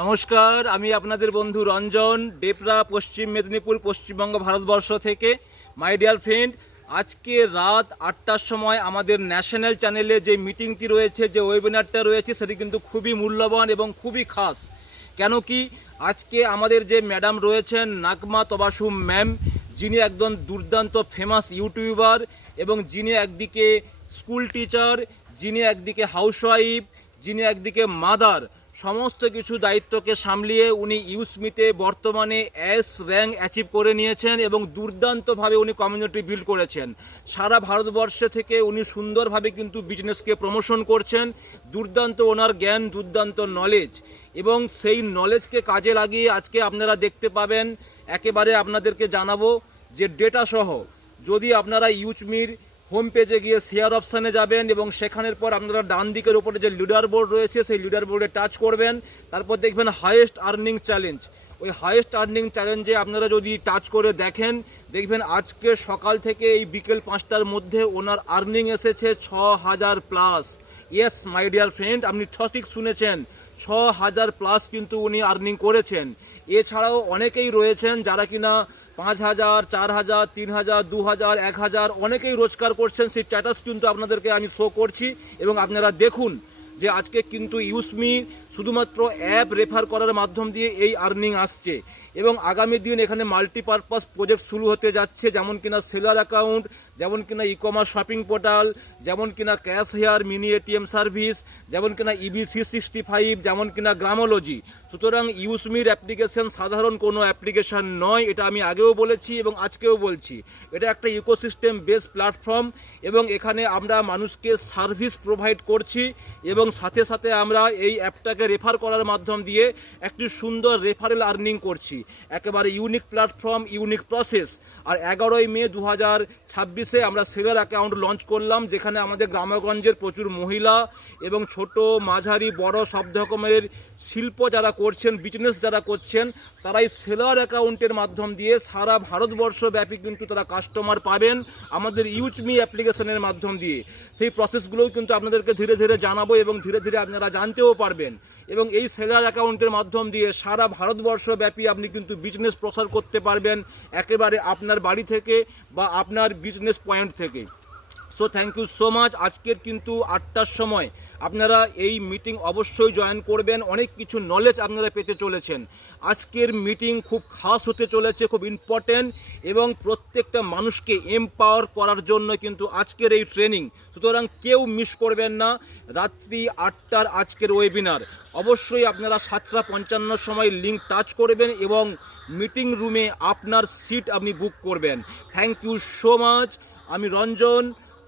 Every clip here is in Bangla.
নমস্কার, আমি আপনাদের বন্ধু রঞ্জন ডেপরা, পশ্চিম মেদিনীপুর, পশ্চিমবঙ্গ, ভারতবর্ষ থেকে। মাই ডিয়ার ফ্রেন্ড, আজকে রাত 8টার সময় আমাদের ন্যাশনাল চ্যানেলে যে মিটিংটি রয়েছে, যে ওয়েবিনারটা রয়েছে, সেটি কিন্তু খুবই মূল্যবান এবং খুবই খাস। কেন কি আজকে আমাদের যে ম্যাডাম রয়েছেন নাগমা তবাসুম ম্যাম, যিনি একদম দুর্দান্ত ফেমাস ইউটিউবার এবং যিনি একদিকে স্কুল টিচার, যিনি একদিকে হাউসওয়াইফ, যিনি একদিকে মাদার, সমস্ত কিছু দায়িত্বকে সামলিয়ে উনি ইউসমিতে বর্তমানে এস র্যাঙ্ক অ্যাচিভ করে নিয়েছেন এবং দুর্দান্তভাবে উনি কমিউনিটি বিল্ড করেছেন। সারা ভারতবর্ষে থেকে উনি সুন্দরভাবে কিন্তু বিজনেসকে প্রমোশন করছেন। দুর্দান্ত ওনার জ্ঞান, দুর্দান্ত নলেজ, এবং সেই নলেজকে কাজে লাগিয়ে আজকে আপনারা দেখতে পাবেন, একেবারে আপনাদেরকে জানাবো যে ডেটা সহ, যদি আপনারা ইউচমির হোম পেজে গিয়ে শেয়ার অপশানে যাবেন এবং সেখানের পর আপনারা ডান দিকের উপরে যে লিডার বোর্ড রয়েছে সেই লিডার বোর্ডে টাচ করবেন, তারপর দেখবেন হাইয়েস্ট আর্নিং চ্যালেঞ্জ। ওই হাইয়েস্ট আর্নিং চ্যালেঞ্জে আপনারা যদি টাচ করে দেখেন, দেখবেন আজকে সকাল থেকে এই বিকেল 5টার মধ্যে ওনার আর্নিং এসেছে 6,000 plus. Yes my dear friend, আপনি সঠিক শুনেছেন, 6,000 প্লাস কিন্তু উনি আর্নিং করেছেন। এছাড়াও অনেকেই রয়েছেন যারা কিনা 5,000, 4,000, 3,000, 2,000, 1,000 অনেকেই রোজগার করছেন। সেই স্ট্যাটাস কিন্তু আপনাদেরকে আমি শো করছি এবং আপনারা দেখুন যে আজকে কিন্তু ইউসমি শুধুমাত্র অ্যাপ রেফার করার মাধ্যম দিয়ে এই আর্নিং আসছে এবং আগামী দিন এখানে মাল্টিপারপাস প্রজেক্ট শুরু হতে যাচ্ছে, যেমন কিনা সেলার অ্যাকাউন্ট, যেমন কিনা ই কমার্স শপিং পোর্টাল, যেমন কিনা cash here, mini ATM service, যেমন কিনা ইবি 365, যেমন কিনা গ্রামোলজি। সুতরাং ইউসমির অ্যাপ্লিকেশন সাধারণ কোনো অ্যাপ্লিকেশন নয়, এটা আমি আগেও বলেছি এবং আজকেও বলছি। এটা একটা ইকোসিস্টেম বেস প্ল্যাটফর্ম এবং এখানে আমরা মানুষকে সার্ভিস প্রোভাইড করছি এবং সাথে সাথে আমরা এই অ্যাপটাকে রেফার করার মাধ্যম দিয়ে একটি সুন্দর রেফারেল আর্নিং করছি। একেবারে ইউনিক প্ল্যাটফর্ম, ইউনিক প্রসেস। আর 11ই মে 2026-এ আমরা সেলার অ্যাকাউন্ট লঞ্চ করলাম, যেখানে আমাদের গ্রামগঞ্জের প্রচুর মহিলা এবং ছোট, মাঝারি, বড় সব রকমের শিল্প যারা করছেন, বিজনেস যারা করছেন, তারা এই সেলার অ্যাকাউন্টের মাধ্যম দিয়ে সারা ভারতবর্ষ ব্যাপী কিন্তু তারা কাস্টমার পাবেন আমাদের ইউচমি অ্যাপ্লিকেশনের মাধ্যম দিয়ে। সেই প্রসেসগুলোও কিন্তু আপনাদেরকে ধীরে ধীরে জানাবো এবং ধীরে ধীরে আপনারা জানতেও পারবেন। এবং এই সেলার অ্যাকাউন্টের মাধ্যম দিয়ে সারা ভারতবর্ষ ব্যাপী আপনি কিন্তু বিজনেস প্রসার করতে পারবেন, একেবারে আপনার বাড়ি থেকে বা আপনার বিজনেস পয়েন্ট থেকে। So thank you so much. আজকের কিন্তু 8টার সময় আপনারা এই মিটিং অবশ্যই জয়েন করবেন, অনেক কিছু নলেজ আপনারা পেতে চলেছেন। আজকের মিটিং খুব খাস হতে চলেছে, খুব ইম্পর্টেন্ট এবং প্রত্যেকটা মানুষকে এমপাওয়ার করার জন্য কিন্তু আজকের এই ট্রেনিং। সুতরাং কেউ মিস করবেন না রাত্রি 8টার আজকের ওয়েবিনার। অবশ্যই আপনারা 7:55 সময় লিঙ্ক টাচ করবেন এবং মিটিং রুমে আপনার সিট আপনি বুক করবেন। Thank you so much. আমি রঞ্জন,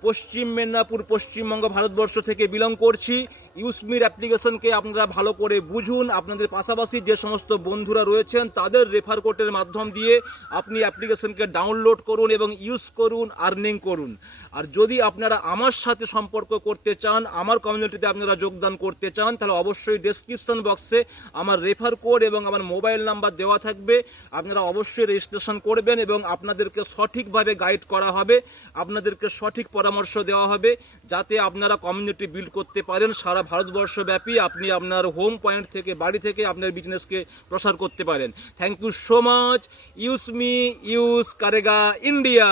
পশ্চিম মেদিনীপুর, পশ্চিমবঙ্গ, ভারতবর্ষ থেকে বিলং করছি। ইউসমির অ্যাপ্লিকেশনকে আপনারা ভালো করে বুঝুন। আপনাদের পাশাপাশি যে সমস্ত বন্ধুরা রয়েছেন তাদের রেফার কোডের মাধ্যম দিয়ে আপনি অ্যাপ্লিকেশনকে ডাউনলোড করুন এবং ইউজ করুন, আর্নিং করুন। আর যদি আপনারা আমার সাথে সম্পর্ক করতে চান, আমার কমিউনিটিতে আপনারা যোগদান করতে চান, তাহলে অবশ্যই ডেসক্রিপশন বক্সে আমার রেফার কোড এবং আমার মোবাইল নাম্বার দেওয়া থাকবে। আপনারা অবশ্যই রেজিস্ট্রেশন করবেন এবং আপনাদেরকে সঠিকভাবে গাইড করা হবে, আপনাদেরকে সঠিক পরামর্শ দেওয়া হবে, যাতে আপনারা কমিউনিটি বিল্ড করতে পারেন সারা ভারতবর্ষ ব্যাপী। আপনি আপনার হোম পয়েন্ট থেকে, বাড়ি থেকে আপনার বিজনেসকে প্রসার করতে পারেন। Thank you so much. ইউসমি ইউজ করেগা ইন্ডিয়া।